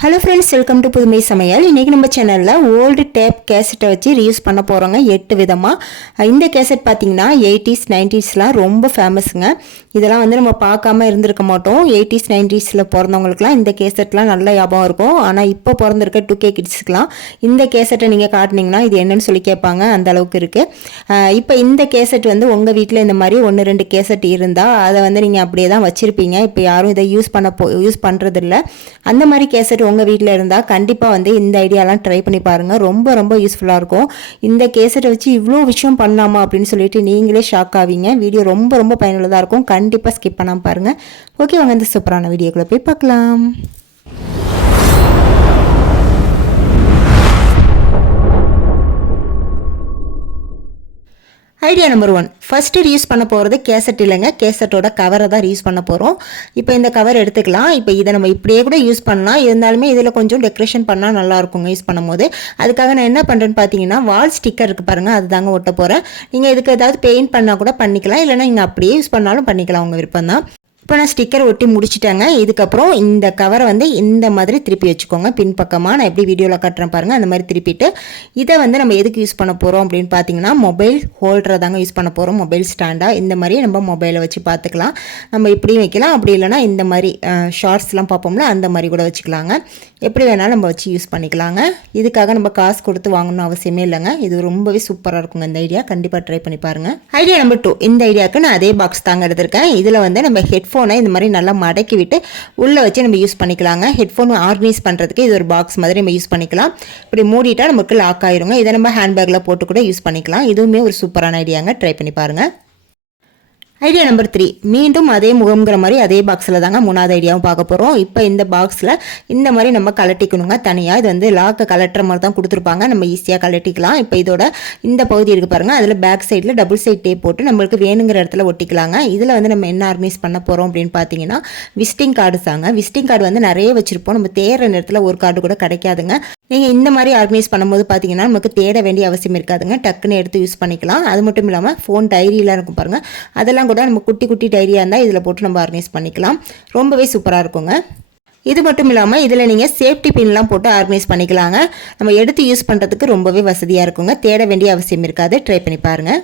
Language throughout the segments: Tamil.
ஹலோ ஃப்ரெண்ட்ஸ், வெல்கம் டு புதுமை சமையல். இன்றைக்கி நம்ம சேனலில் ஓல்டு டேப் கேசட்டை வச்சு ரீயூஸ் பண்ண போகிறோங்க 8 விதமாக. இந்த கேசட் பார்த்திங்கன்னா 80s 90ஸ்லாம் ரொம்ப ஃபேமஸுங்க. இதெல்லாம் வந்து நம்ம பார்க்காம இருந்திருக்க மாட்டோம். 80s 90ஸில் பிறந்தவங்களுக்குலாம் இந்த கேசட்லாம் நல்ல ஞாபகம் இருக்கும். ஆனால் இப்போ பிறந்திருக்க 2K கிட்ஸுக்கெலாம் இந்த கேசட்டை நீங்கள் காட்டினீங்கன்னா இது என்னன்னு சொல்லி கேட்பாங்க, அந்த அளவுக்கு இருக்குது. இப்போ இந்த கேசட் வந்து உங்கள் வீட்டில் இந்த மாதிரி 1-2 கேசட் இருந்தால் அதை வந்து நீங்கள் அப்படியே தான் வச்சுருப்பீங்க. இப்போ யாரும் இதை யூஸ் பண்ணுறதில்ல. அந்த மாதிரி கேசட் உங்கள் வீட்டில் இருந்தால் கண்டிப்பாக வந்து இந்த ஐடியாலாம் ட்ரை பண்ணி பாருங்கள். ரொம்ப ரொம்ப யூஸ்ஃபுல்லாக இருக்கும். இந்த கேசட்டை வச்சு இவ்வளோ விஷயம் பண்ணலாமா அப்படின்னு சொல்லிட்டு நீங்களே ஷாக் ஆவீங்க. வீடியோ ரொம்ப ரொம்ப பயனுள்ளதாக இருக்கும். கண்டிப்பாக ஸ்கிப் பண்ணாமல் பாருங்கள். ஓகே, வாங்க இந்த சூப்பரான வீடியோக்குள்ளே போய் பார்க்கலாம். ஐடியா நம்பர் 1, ஃபஸ்ட்டு ரீயூஸ் பண்ண போகிறது கேசட் இல்லைங்க, கேசட்டோட கவரை தான் ரீயூஸ் பண்ண போகிறோம். இப்போ இந்த கவர் எடுத்துக்கலாம். இப்போ இதை நம்ம இப்படியே கூட யூஸ் பண்ணலாம். இருந்தாலுமே இதில் கொஞ்சம் டெக்கரேஷன் பண்ணால் நல்லாயிருக்குங்க யூஸ் பண்ணும்போது. அதுக்காக நான் என்ன பண்ணுறேன்னு பார்த்தீங்கன்னா, வால் ஸ்டிக்கர் இருக்குது பாருங்கள், அது தாங்க ஒட்ட போகிறேன். நீங்கள் இதுக்கு ஏதாவது பெயிண்ட் பண்ணால் கூட பண்ணிக்கலாம், இல்லைனா நீங்கள் அப்படியே யூஸ் பண்ணாலும் பண்ணிக்கலாம், உங்கள் விருப்பம் தான். இப்போ நான் ஸ்டிக்கர் ஒட்டி முடிச்சிட்டேங்க. இதுக்கப்புறம் இந்த கவரை வந்து இந்த மாதிரி திருப்பி வச்சுக்கோங்க. பின்பக்கமாக நான் எப்படி வீடியோவில் கட்டுறேன் பாருங்கள், அந்த மாதிரி திருப்பிட்டு இதை வந்து நம்ம எதுக்கு யூஸ் பண்ண போகிறோம் அப்படின்னு பார்த்தீங்கன்னா, மொபைல் ஹோல்டரை தாங்க யூஸ் பண்ண போகிறோம். மொபைல் ஸ்டாண்டாக இந்த மாதிரி நம்ம மொபைலை வச்சு பார்த்துக்கலாம். நம்ம இப்படியும் வைக்கலாம், அப்படி இல்லைனா இந்த மாதிரி ஷார்ட்ஸ்லாம் பார்ப்போம்ல, அந்த மாதிரி கூட வச்சுக்கலாங்க. எப்படி வேணாலும் நம்ம வச்சு யூஸ் பண்ணிக்கலாங்க. இதுக்காக நம்ம காசு கொடுத்து வாங்கணும்னு அவசியமே இல்லைங்க. இது ரொம்பவே சூப்பராக இருக்குங்க. இந்த ஐடியா கண்டிப்பாக ட்ரை பண்ணி பாருங்கள். ஐடியா நம்பர் 2, இந்த ஐடியாவுக்கு நான் அதே பாக்ஸ் தாங்க எடுத்திருக்கேன். இதில் வந்து நம்ம ஹெட்ஃபோனை இந்த மாதிரி நல்லா மடக்கி விட்டு உள்ளே வச்சு நம்ம யூஸ் பண்ணிக்கலாங்க. ஹெட்ஃபோன் ஆர்கனைஸ் பண்ணுறதுக்கு இது ஒரு பாக்ஸ் மாதிரி நம்ம யூஸ் பண்ணிக்கலாம். இப்படி மூடிட்டா நமக்கு லாக் ஆயிருங்க. இதை நம்ம ஹேண்ட்பேக்கில் போட்டு கூட யூஸ் பண்ணிக்கலாம். இதுவுமே ஒரு சூப்பரான ஐடியாங்க. ட்ரை பண்ணி பாருங்கள். ஐடியா நம்பர் 3, மீண்டும் அதே முகம்ங்கிற மாதிரி அதே பாக்ஸில் தாங்க 3வது ஐடியாவும் பார்க்க போகிறோம். இப்போ இந்த பாக்ஸில் இந்த மாதிரி நம்ம கலட்டிக்கணுங்க தனியாக. இது வந்து லாக்கை கலட்டுற மாதிரி தான் கொடுத்துருப்பாங்க, நம்ம ஈஸியாக கலட்டிக்கலாம். இப்போ இதோட இந்த பகுதி இருக்குது பாருங்கள், அதில் பேக் சைடில் டபுள் சைட் டேப் போட்டு நம்மளுக்கு வேணுங்கிற இடத்துல ஒட்டிக்கலாங்க. இதில் வந்து நம்ம என்ன ஆர்கனைஸ் பண்ண போகிறோம் அப்படின்னு பார்த்தீங்கன்னா, விசிட்டிங் கார்டு தாங்க. விசிட்டிங் கார்டு வந்து நிறைய வச்சுருப்போம். நம்ம தேடுற நேரத்தில் ஒரு கார்டு கூட கிடைக்காதுங்க. நீங்கள் இந்த மாதிரி ஆர்கனைஸ் பண்ணும்போது பார்த்தீங்கன்னா நமக்கு தேட வேண்டிய அவசியம் இருக்காதுங்க. டக்குன்னு எடுத்து யூஸ் பண்ணிக்கலாம். அது மட்டும் இல்லாமல் ஃபோன் டைரியெலாம் இருக்கும் பாருங்கள், அதெல்லாம் கூட நம்ம குட்டி குட்டி டைரியாக இருந்தால் இதில் போட்டு நம்ம ஆர்கனைஸ் பண்ணிக்கலாம். ரொம்பவே சூப்பராக இருக்குங்க. இது மட்டும் இல்லாமல் இதில் நீங்கள் சேஃப்டி பின்லாம் போட்டு ஆர்கனைஸ் பண்ணிக்கலாங்க. நம்ம எடுத்து யூஸ் பண்ணுறதுக்கு ரொம்பவே வசதியாக இருக்குங்க. தேட வேண்டிய அவசியம் இருக்காது. ட்ரை பண்ணி பாருங்கள்.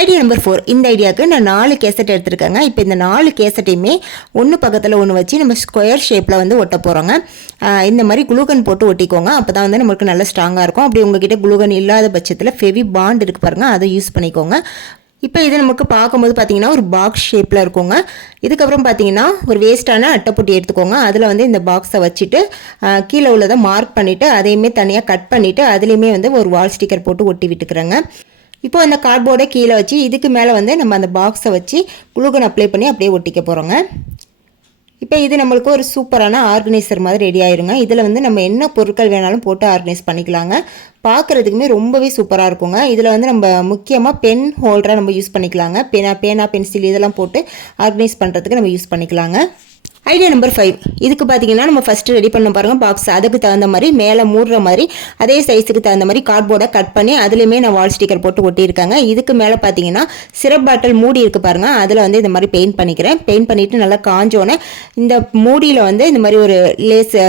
ஐடியா நம்பர் 4, இந்த ஐடியாவுக்கு நான் 4 கேசட் எடுத்துருக்கேங்க. இப்போ இந்த 4 கேசட்டையுமே ஒன்று பக்கத்தில் ஒன்று வச்சு நம்ம ஸ்கொயர் ஷேப்பில் வந்து ஒட்ட போகிறோங்க. இந்த மாதிரி குளூகன் போட்டு ஒட்டிக்கோங்க. அப்போ தான் வந்து நம்மளுக்கு நல்லா ஸ்ட்ராங்காக இருக்கும். அப்படி உங்ககிட்ட குளூகன் இல்லாத பட்சத்தில் ஃபெவி பாண்ட் இருக்குது பாருங்கள், அதை யூஸ் பண்ணிக்கோங்க. இப்போ இது நமக்கு பார்க்கும்போது பார்த்தீங்கன்னா ஒரு பாக்ஸ் ஷேப்பில் இருக்குங்க. இதுக்கப்புறம் பார்த்தீங்கன்னா ஒரு வேஸ்ட்டான அட்டைப்பொட்டி எடுத்துக்கோங்க. அதில் வந்து இந்த பாக்ஸை வச்சுட்டு கீழே உள்ளதை மார்க் பண்ணிவிட்டு அதையுமே தனியாக கட் பண்ணிவிட்டு அதுலேயுமே வந்து ஒரு வால் ஸ்டிக்கர் போட்டு ஒட்டி விட்டுக்கிறேங்க. இப்போ அந்த கார்ட்போர்டை கீழே வச்சு இதுக்கு மேலே வந்து நம்ம அந்த பாக்ஸை வச்சு குளூகன் அப்ளை பண்ணி அப்படியே ஒட்டிக்க போகிறோங்க. இப்போ இது நம்மளுக்கு ஒரு சூப்பரான ஆர்கனைசர் மாதிரி ரெடி ஆயிருங்க. இதில் வந்து நம்ம என்ன பொருட்கள் வேணாலும் போட்டு ஆர்கனைஸ் பண்ணிக்கலாங்க. பார்க்குறதுக்குமே ரொம்பவே சூப்பராக இருக்குங்க. இதில் வந்து நம்ம முக்கியமாக பென் ஹோல்டராக நம்ம யூஸ் பண்ணிக்கலாங்க. பேனா பென்சில் இதெல்லாம் போட்டு ஆர்கனைஸ் பண்ணுறதுக்கு நம்ம யூஸ் பண்ணிக்கலாங்க. ஐடியா நம்பர் 5, இதுக்கு பார்த்தீங்கன்னா நம்ம ஃபஸ்ட்டு ரெடி பண்ண பாருங்கள் பாக்ஸ். அதுக்கு தகுந்த மாதிரி மேலே மூடுற மாதிரி அதே சைஸுக்கு தகுந்த மாதிரி கார்ட்போர்டை கட் பண்ணி அதுலேயுமே நான் வால் ஸ்டிக்கர் போட்டு ஒட்டியிருக்காங்க. இதுக்கு மேலே பார்த்தீங்கன்னா சிரப் பாட்டில் மூடி இருக்குது பாருங்கள், அதில் வந்து இந்த மாதிரி பெயிண்ட் பண்ணிக்கிறேன். பெயிண்ட் பண்ணிவிட்டு நல்லா காஞ்சோன்னே இந்த மூடியில் வந்து இந்த மாதிரி ஒரு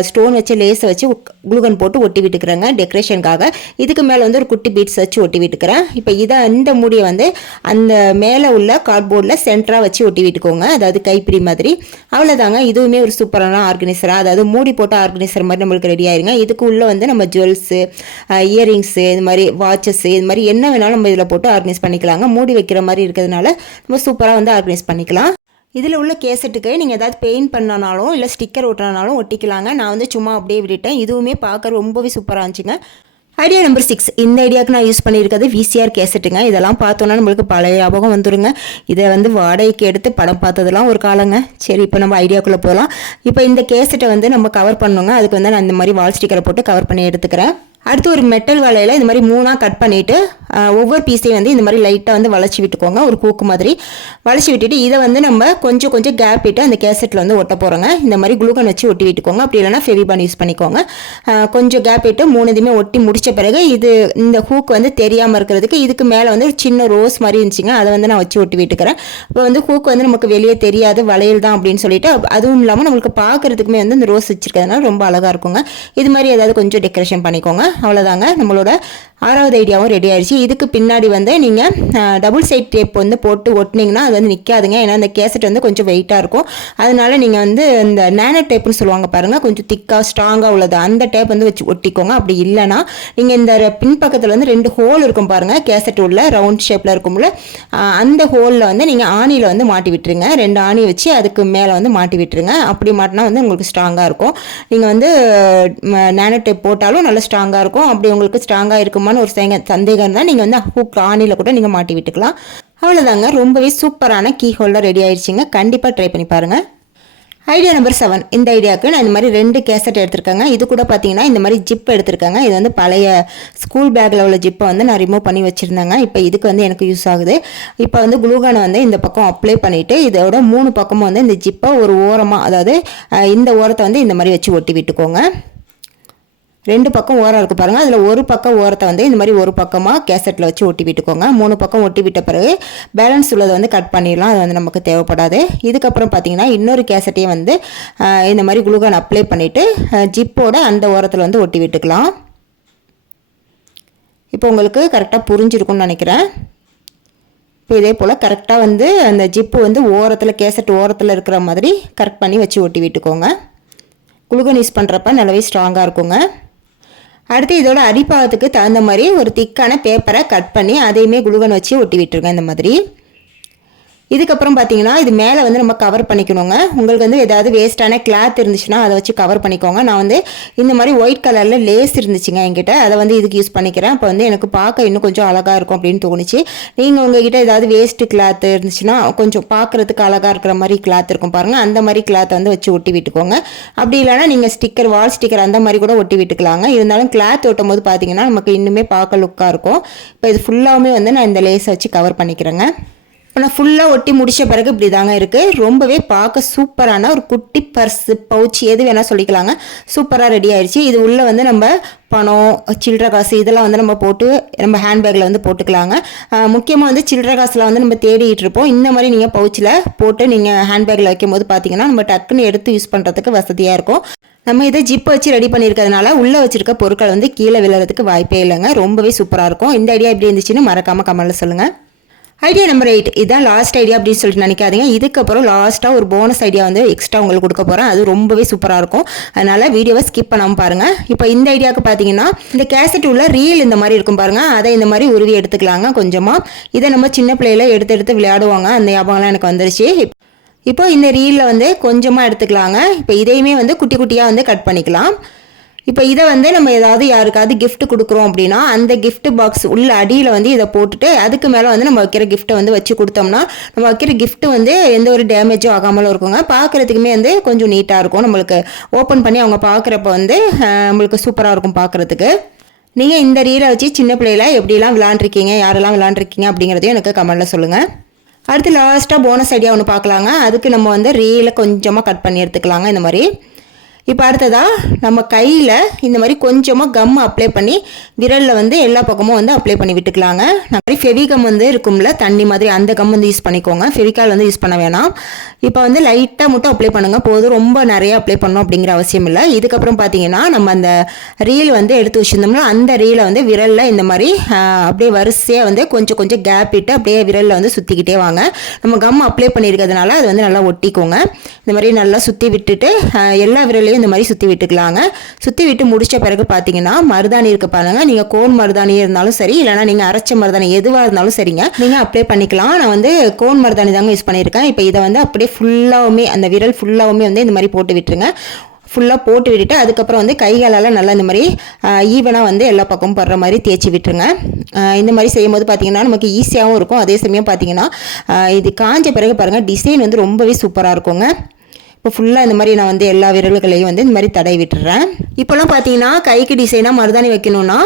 ஸ்டோன் வச்சு லேஸை வச்சு குளூகன் போட்டு ஒட்டி விட்டுக்கிறேங்க டெக்கரேஷனுக்காக. இதுக்கு மேலே வந்து ஒரு குட்டி பீட்ஸ் வச்சு ஒட்டி விட்டுக்கிறேன். இப்போ இந்த மூடியை வந்து அந்த மேலே உள்ள கார்ட்போர்டில் சென்டராக வச்சு ஒட்டி விட்டுக்கோங்க, அதாவது கைப்பிடி மாதிரி. அவ்வளோதாங்க. இதுவுமே ஒரு சூப்பரான ஆர்கனைசராக, அதாவது மூடி போட்ட ஆர்கனைசர் மாதிரி நம்மளுக்கு ரெடி ஆயிருங்க. இதுக்கு உள்ளே வந்து நம்ம ஜுவல்ஸு, இயரிங்ஸு, இது மாதிரி வாட்சஸ்ஸு, இது மாதிரி என்ன வேணாலும் நம்ம இதில் போட்டு ஆர்கனைஸ் பண்ணிக்கலாங்க. மூடி வைக்கிற மாதிரி இருக்கிறதுனால நம்ம சூப்பராக வந்து ஆர்கனைஸ் பண்ணிக்கலாம். இதில் உள்ள கேசட்டுக்கு நீங்கள் ஏதாவது பெயிண்ட் பண்ணனாலும் இல்லை ஸ்டிக்கர் ஒட்டினாலும் ஒட்டிக்கலாங்க. நான் வந்து சும்மா அப்படியே விட்டுட்டேன். இதுவுமே பார்க்க ரொம்பவே சூப்பராக இருந்துச்சுங்க. ஐடியா நம்பர் 6, இந்த ஐடியாவுக்கு நான் யூஸ் பண்ணியிருக்கிறது VCR கேசட்டுங்க. இதெல்லாம் பார்த்தோன்னா நம்மளுக்கு பழைய ஞாபகம் வந்துடுங்க. இதை வந்து வாடகைக்கு எடுத்து படம் பார்த்ததெல்லாம் ஒரு காலங்க. சரி, இப்போ நம்ம ஐடியாக்குள்ளே போகலாம். இப்போ இந்த கேசட்டை வந்து நம்ம கவர் பண்ணோங்க. அதுக்கு வந்து நான் இந்த மாதிரி வால் ஸ்டிக்கரை போட்டு கவர் பண்ணி எடுத்துக்கிறேன். அடுத்து ஒரு மெட்டல் வலையில் இந்த மாதிரி 3ஆக கட் பண்ணிவிட்டு ஒவ்வொரு பீஸையும் வந்து இந்த மாதிரி லைட்டாக வந்து வளைச்சி விட்டுக்கோங்க. ஒரு கூக்கு மாதிரி வளைச்சி விட்டுட்டு இதை வந்து நம்ம கொஞ்சம் கொஞ்சம் கேப் விட்டு அந்த கேசட்டில் வந்து ஒட்ட போகிறோங்க. இந்த மாதிரி குளூகன் வச்சு ஒட்டி விட்டுக்கோங்க. அப்படி இல்லைனா ஃபெவிபான் யூஸ் பண்ணிக்கோங்க. கொஞ்சம் கேப் விட்டு 3 இதுவுமே ஒட்டி முடித்த பிறகு இந்த ஹூக் வந்து தெரியாமல் இருக்கிறதுக்கு இதுக்கு மேலே வந்து ஒரு சின்ன ரோஸ் மாதிரி இருந்துச்சுங்க, அதை வந்து நான் வச்சு ஒட்டி விட்டுக்கிறேன். இப்போ வந்து ஹூக் வந்து நமக்கு வெளியே தெரியாது, வளையல் தான் அப்படின்னு சொல்லிட்டு, அதுவும் இல்லாமல் நம்மளுக்கு பார்க்குறதுக்குமே வந்து இந்த ரோஸ் வச்சுருக்கிறதுனால ரொம்ப அழகாக இருக்குங்க. இது மாதிரி ஏதாவது கொஞ்சம் டெக்கரேஷன் பண்ணிக்கோங்க. அவ்வளோதாங்க, நம்மளோட 6வது ஐடியாவும் ரெடி ஆயிடுச்சு. இதுக்கு பின்னாடி வந்து நீங்கள் டபுள் சைட் டேப் வந்து போட்டு ஒட்டினீங்கன்னா அது வந்து நிற்காதுங்க. ஏன்னா அந்த கேசட் வந்து கொஞ்சம் வெயிட்டாக இருக்கும். அதனால நீங்கள் வந்து இந்த நேனோ டேப்னு சொல்லுவாங்க பாருங்கள், கொஞ்சம் திக்காக ஸ்ட்ராங்காக உள்ளது, அந்த டேப் வந்து வச்சு ஒட்டிக்கோங்க. அப்படி இல்லைனா நீங்கள் இந்த பின்பக்கத்தில் வந்து 2 ஹோல் இருக்கும் பாருங்கள், கேசட் உள்ள ரவுண்ட் ஷேப்பில் இருக்கும்ல, அந்த ஹோலில் வந்து நீங்கள் ஆணியில் வந்து மாட்டி விட்டுருங்க. 2 ஆணி வச்சு அதுக்கு மேலே வந்து மாட்டி விட்டுருங்க. அப்படி மாட்டினா வந்து உங்களுக்கு ஸ்ட்ராங்காக இருக்கும். நீங்கள் வந்து நேனோ டேப் போட்டாலும் நல்லா ஸ்ட்ராங்காக இருக்கும். அப்படி உங்களுக்கு ஸ்ட்ராங்காக இருக்குமான்னு ஒரு சந்தேகம் தான், நீங்கள் வந்து ஹூக் ஆணியில் கூட நீங்கள் மாட்டி விட்டுக்கலாம். அவ்வளோதாங்க, ரொம்பவே சூப்பரான கீ ஹோல்டர் ரெடி ஆயிடுச்சுங்க. கண்டிப்பாக ட்ரை பண்ணி பாருங்கள். Idea number 7. இந்த ஐடியாவுக்கு நான் இந்த மாதிரி 2 கேசட் எடுத்திருக்கேங்க. இது கூட பார்த்தீங்கன்னா இந்த மாதிரி ஜிப் எடுத்திருக்கேங்க. இது வந்து பழைய ஸ்கூல் பேக்கில் உள்ள ஜிப்பை வந்து நான் ரிமூவ் பண்ணி வச்சுருந்தேங்க. இப்போ இதுக்கு வந்து எனக்கு யூஸ் ஆகுது. இப்போ வந்து குளூகானை வந்து இந்த பக்கம் அப்ளை பண்ணிவிட்டு இதோட 3 பக்கமும் வந்து இந்த ஜிப்பை ஒரு ஓரமாக, அதாவது இந்த ஓரத்தை வந்து இந்த மாதிரி வச்சு ஒட்டி விட்டுக்கோங்க. 2 பக்கம் ஓரம் இருக்குது பாருங்கள், அதில் ஒரு பக்கம் ஓரத்தை வந்து இந்த மாதிரி ஒரு பக்கமாக கேசட்டில் வச்சு ஒட்டி விட்டுக்கோங்க. 3 பக்கம் ஒட்டி விட்ட பிறகு பேலன்ஸ் உள்ளதை வந்து கட் பண்ணிடலாம், அது வந்து நமக்கு தேவைப்படாது. இதுக்கப்புறம் பார்த்தீங்கன்னா இன்னொரு கேசட்டையும் வந்து இந்த மாதிரி குளூகான் அப்ளை பண்ணிவிட்டு ஜிப்போட அந்த ஓரத்தில் வந்து ஒட்டி விட்டுக்கலாம். இப்போ உங்களுக்கு கரெக்டாக புரிஞ்சிருக்கும்னு நினைக்கிறேன். இப்போ இதே போல் கரெக்டாக வந்து அந்த ஜிப்பு வந்து ஓரத்தில், கேசட் ஓரத்தில் இருக்கிற மாதிரி கரெக்ட் பண்ணி வச்சு ஒட்டி விட்டுக்கோங்க. குளூகான் யூஸ் பண்ணுறப்ப நல்லாவே ஸ்ட்ராங்காக இருக்குங்க. அடுத்து இதோட அடிப்பாகத்துக்கு தகுந்த மாதிரி ஒரு திக்கான பேப்பரை கட் பண்ணி அதையுமே குளூகன் வச்சு ஒட்டி விட்டுருங்க இந்த மாதிரி. இதுக்கப்புறம் பார்த்தீங்கன்னா இது மேலே வந்து நம்ம கவர் பண்ணிக்கணுங்க. உங்களுக்கு வந்து ஏதாவது வேஸ்ட்டான கிளாத் இருந்துச்சுன்னா அதை வச்சு கவர் பண்ணிக்கோங்க. நான் வந்து இந்த மாதிரி ஒயிட் கலரில் லேஸ் இருந்துச்சுங்க என்கிட்ட, அதை வந்து இதுக்கு யூஸ் பண்ணிக்கிறேன். அப்போ வந்து எனக்கு பார்க்க இன்னும் கொஞ்சம் அழகாக இருக்கும் அப்படின்னு தோணுச்சு. நீங்கள் உங்ககிட்ட ஏதாவது வேஸ்ட்டு கிளாத் இருந்துச்சுன்னா, கொஞ்சம் பார்க்குறதுக்கு அழகாக இருக்கிற மாதிரி கிளாத் இருக்கும் பாருங்கள், அந்த மாதிரி கிளாத்தை வந்து வச்சு ஒட்டி விட்டுக்கோங்க. அப்படி இல்லைனா நீங்கள் ஸ்டிக்கர், வால் ஸ்டிக்கர் அந்த மாதிரி கூட ஒட்டி விட்டுக்கலாங்க. இருந்தாலும் கிளாத் ஒட்டும் போது பார்த்தீங்கன்னா நமக்கு இன்னுமே பார்க்க லுக்காக இருக்கும். இப்போ இது ஃபுல்லாகவுமே வந்து நான் இந்த லேஸை வச்சு கவர் பண்ணிக்கிறேங்க. இப்போ நான் ஃபுல்லாக ஒட்டி முடித்த பிறகு இப்படி தாங்க இருக்குது. ரொம்பவே பார்க்க சூப்பரான ஒரு குட்டி பர்ஸு, பவுச் எது வேணால் சொல்லிக்கலாங்க. சூப்பராக ரெடி ஆயிடுச்சு. இது உள்ளே வந்து நம்ம பணம், சில்லறை காசு இதெல்லாம் வந்து நம்ம போட்டு நம்ம ஹேண்ட்பேக்கில் வந்து போட்டுக்கலாங்க. முக்கியமாக வந்து சில்லறை காசில் வந்து நம்ம தேடிட்டு இருப்போம். இந்த மாதிரி நீங்கள் பவுச்சில் போட்டு நீங்கள் ஹேண்ட்பேக்கில் வைக்கும் போது பார்த்தீங்கன்னா நம்ம டக்குன்னு எடுத்து யூஸ் பண்ணுறதுக்கு வசதியாக இருக்கும். நம்ம இதை ஜிப் வச்சு ரெடி பண்ணியிருக்கிறதுனால உள்ளே வச்சுருக்க பொருட்கள் வந்து கீழே விழுறதுக்கு வாய்ப்பே இல்லைங்க. ரொம்பவே சூப்பராக இருக்கும். இந்த ஐடியா எப்படி இருந்துச்சுன்னு மறக்காமல் கமெண்ட்டில் சொல்லுங்கள். ஐடியா நம்பர் 8, இதுதான் லாஸ்ட் ஐடியா அப்படின்னு சொல்லிட்டு நினைக்காதீங்க. இதுக்கப்புறம் லாஸ்ட்டாக ஒரு போனஸ் ஐடியா வந்து எக்ஸ்ட்ரா உங்களுக்கு கொடுக்க போகிறேன். அது ரொம்பவே சூப்பராக இருக்கும். அதனால் வீடியோவை ஸ்கிப் பண்ணாமல் பாருங்கள். இப்போ இந்த ஐடியாவுக்கு பார்த்தீங்கன்னா இந்த கேசட் உள்ள ரீல் இந்த மாதிரி இருக்கும் பாருங்கள், அதை இந்த மாதிரி உருவி எடுத்துக்கலாங்க. கொஞ்சமாக இதை நம்ம சின்ன பிள்ளையில எடுத்து விளையாடுவாங்க, அந்த ஞாபகம்லாம் எனக்கு வந்துருச்சு. இப்போ இந்த ரீலில் வந்து கொஞ்சமாக எடுத்துக்கலாங்க. இப்போ இதையுமே வந்து குட்டி குட்டியாக வந்து கட் பண்ணிக்கலாம். இப்போ இதை வந்து நம்ம ஏதாவது யாருக்காவது கிஃப்ட் கொடுக்குறோம் அப்படின்னா அந்த கிஃப்ட் பாக்ஸ் உள்ள அடியில் வந்து இதை போட்டுட்டு அதுக்கு மேலே வந்து நம்ம வைக்கிற கிஃப்ட்டை வந்து வச்சு கொடுத்தோம்னா நம்ம வைக்கிற கிஃப்ட் வந்து எந்த ஒரு டேமேஜும் ஆகாமலும் இருக்குங்க. பார்க்குறதுக்குமே வந்து கொஞ்சம் நீட்டாக இருக்கும். நம்மளுக்கு ஓப்பன் பண்ணி அவங்க பார்க்குறப்ப வந்து நம்மளுக்கு சூப்பராக இருக்கும் பார்க்குறதுக்கு. நீங்கள் இந்த ரீலை வச்சு சின்ன பிள்ளையில எப்படிலாம் விளாண்டுருக்கீங்க, யாரெல்லாம் விளாண்டுருக்கீங்க அப்படிங்கிறதையும் எனக்கு கமெண்ட்டில் சொல்லுங்கள். அடுத்து லாஸ்ட்டாக போனஸ் ஐடியா ஒன்று பார்க்கலாங்க. அதுக்கு நம்ம வந்து ரீலை கொஞ்சமாக கட் பண்ணி எடுத்துக்கலாங்க இந்த மாதிரி. இப்போ அடுத்ததாக நம்ம கையில் இந்த மாதிரி கொஞ்சமாக கம் அப்ளை பண்ணி விரலில் வந்து எல்லா பக்கமும் வந்து அப்ளை பண்ணி விட்டுக்கலாங்க. நான் மாதிரி ஃபெவிகம் வந்து இருக்கும்ல தண்ணி மாதிரி, அந்த கம் வந்து யூஸ் பண்ணிக்கோங்க. ஃபெவிகால் வந்து யூஸ் பண்ண வேணாம். இப்போ வந்து லைட்டாக மட்டும் அப்ளை பண்ணுங்கள் போதும், ரொம்ப நிறைய அப்ளை பண்ணணும் அப்படிங்கிற அவசியம் இல்லை. இதுக்கப்புறம் பார்த்தீங்கன்னா நம்ம அந்த ரீல் வந்து எடுத்து வச்சுருந்தோம்னா அந்த ரீலை வந்து விரலில் இந்த மாதிரி அப்படியே வரிசையாக வந்து கொஞ்சம் கொஞ்சம் கேப் விட்டு அப்படியே விரலில் வந்து சுற்றிக்கிட்டே வாங்க. நம்ம கம் அப்ளை பண்ணியிருக்கிறதுனால அது வந்து நல்லா ஒட்டிக்கோங்க. இந்த மாதிரி நல்லா சுற்றி விட்டுட்டு எல்லா விரலையும் இந்த மாதிரி சுற்றி விட்டுக்கலாங்க. சுற்றி விட்டு முடிச்ச பிறகு பார்த்தீங்கன்னா மருதாணி இருக்கு பாருங்க, நீங்கள் கோன் மருதாணி இருந்தாலும் சரி, இல்லைனா நீங்கள் அரைச்ச மருதாணி எதுவாக இருந்தாலும் சரிங்க, நீங்கள் அப்ளை பண்ணிக்கலாம். நான் வந்து கோன் மருதாணி தாங்க யூஸ் பண்ணியிருக்கேன். இப்போ இதை வந்து அப்படியே ஃபுல்லாகவுமே அந்த விரல் ஃபுல்லாகவுமே வந்து இந்த மாதிரி போட்டு விட்டுருங்க. ஃபுல்லாக போட்டு விட்டுட்டு அதுக்கப்புறம் வந்து கைகாலெல்லாம் நல்லா இந்த மாதிரி ஈவனாக வந்து எல்லா பக்கமும் படுற மாதிரி தேய்ச்சி விட்டுருங்க. இந்த மாதிரி செய்யும்போது பார்த்திங்கன்னா நமக்கு ஈஸியாகவும் இருக்கும். அதே சமயம் பார்த்திங்கன்னா இது காஞ்ச பிறகு பாருங்கள் டிசைன் வந்து ரொம்பவே சூப்பராக இருக்குங்க. இப்போ ஃபுல்லாக இந்த மாதிரி நான் வந்து எல்லா விரல்களையும் வந்து இந்த மாதிரி தடவி விட்டுறேன். இப்போலாம் பார்த்தீங்கன்னா கைக்கு டிசைனாக மருதாணி வைக்கணும்னா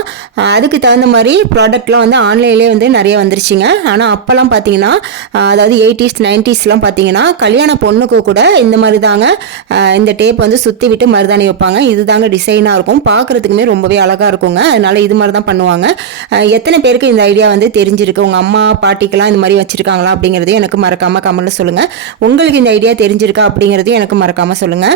அதுக்கு தகுந்த மாதிரி ப்ராடக்ட்லாம் வந்து ஆன்லைன்லேயே வந்து நிறைய வந்துருச்சுங்க. ஆனால் அப்போல்லாம் பார்த்தீங்கன்னா அதாவது 80s 90ஸ்லாம் பார்த்தீங்கன்னா கல்யாண பொண்ணுக்கு கூட இந்த மாதிரி தாங்க இந்த டேப் வந்து சுற்றி விட்டு மருதாணி வைப்பாங்க. இது தாங்க டிசைனாக இருக்கும், பார்க்குறதுக்குமே ரொம்பவே அழகாக இருக்குங்க. அதனால் இது மாதிரி தான் பண்ணுவாங்க. எத்தனை பேருக்கு இந்த ஐடியா வந்து தெரிஞ்சிருக்கு, உங்கள் அம்மா பாட்டிக்கெல்லாம் இந்த மாதிரி வச்சுருக்காங்களா அப்படிங்கிறதையும் எனக்கு மறக்காமல் கமெண்ட்டில் சொல்லுங்கள். உங்களுக்கு இந்த ஐடியா தெரிஞ்சிருக்கா அப்படிங்கிறதையும் எனக்கு மறக்காமல் சொல்லுங்கள்.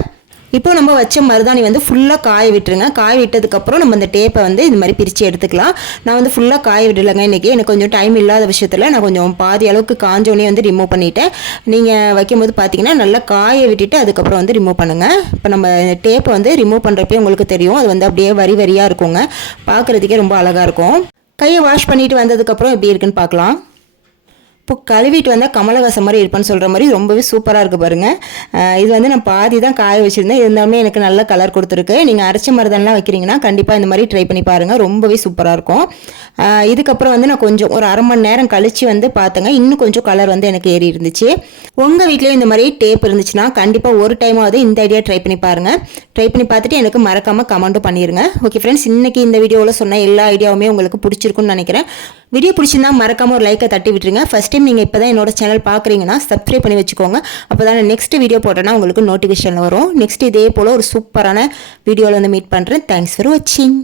இப்போ நம்ம வச்ச மருதாணி வந்து ஃபுல்லாக காய விட்டுருங்க. காய விட்டதுக்கப்புறம் நம்ம அந்த டேப்பை வந்து இது மாதிரி பிரித்து எடுத்துக்கலாம். நான் வந்து ஃபுல்லாக காய விடலைங்க இன்றைக்கி, எனக்கு கொஞ்சம் டைம் இல்லாத விஷயத்தில் நான் கொஞ்சம் பாதி அளவுக்கு காஞ்சோடனே வந்து ரிமூவ் பண்ணிவிட்டேன். நீங்கள் வைக்கும்போது பார்த்தீங்கன்னா நல்லா காய விட்டுட்டு அதுக்கப்புறம் வந்து ரிமூவ் பண்ணுங்கள். இப்போ நம்ம டேப்பை வந்து ரிமூவ் பண்ணுறப்பே உங்களுக்கு தெரியும், அது வந்து அப்படியே வரி வரியாக இருக்குங்க, பார்க்குறதுக்கே ரொம்ப அழகாக இருக்கும். கையை வாஷ் பண்ணிவிட்டு வந்ததுக்கப்புறம் எப்படி இருக்குன்னு பார்க்கலாம். இப்போ கழுவிட்டு வந்தால் கமலஹாசன் மாதிரி இருப்பான்னு சொல்கிற மாதிரி ரொம்பவே சூப்பராக இருக்குது பாருங்கள். இது வந்து நான் பாதி தான் காய வச்சுருந்தேன், இருந்தாலுமே எனக்கு நல்ல கலர் கொடுத்துருக்கு. நீங்கள் அரைச்ச மருதாணிலாம் வைக்கிறீங்கன்னா கண்டிப்பாக இந்த மாதிரி ட்ரை பண்ணி பாருங்கள், ரொம்பவே சூப்பராக இருக்கும். இதுக்கப்புறம் வந்து நான் கொஞ்சம் ஒரு அரை மணி நேரம் கழித்து வந்து பார்த்தேங்க, இன்னும் கொஞ்சம் கலர் வந்து எனக்கு ஏறி இருந்துச்சு. உங்கள் வீட்லேயும் இந்த மாதிரி டேப் இருந்துச்சுன்னா கண்டிப்பாக ஒரு டைமாவது இந்த ஐடியா ட்ரை பண்ணி பாருங்கள். ட்ரை பண்ணி பார்த்துட்டு எனக்கு மறக்காமல் கமெண்ட்டும் பண்ணிடுங்க. ஓகே ஃப்ரெண்ட்ஸ், இன்றைக்கி இந்த வீடியோவில் சொன்ன எல்லா ஐடியாவுமே உங்களுக்கு பிடிச்சிருக்குன்னு நினைக்கிறேன். வீடியோ பிடிச்சிருந்தா மறக்காமல் ஒரு லைக்கை தட்டி விட்டுருங்க. ஃபஸ்ட் டைம் நீங்கள் இப்போ தான் என்னோட சேனல் பார்க்குறீங்கன்னா சப்ஸ்கிரைப் பண்ணி வச்சுக்கோங்க. அப்போ தான் நெக்ஸ்ட் வீடியோ போட்டேன்னா உங்களுக்கு நோட்டிஃபிகேஷன் வரும். நெக்ஸ்ட் இதே போல் ஒரு சூப்பரான வீடியோவில் வந்து மீட் பண்ணுறேன். தேங்க்ஸ் ஃபார் வாட்சிங்.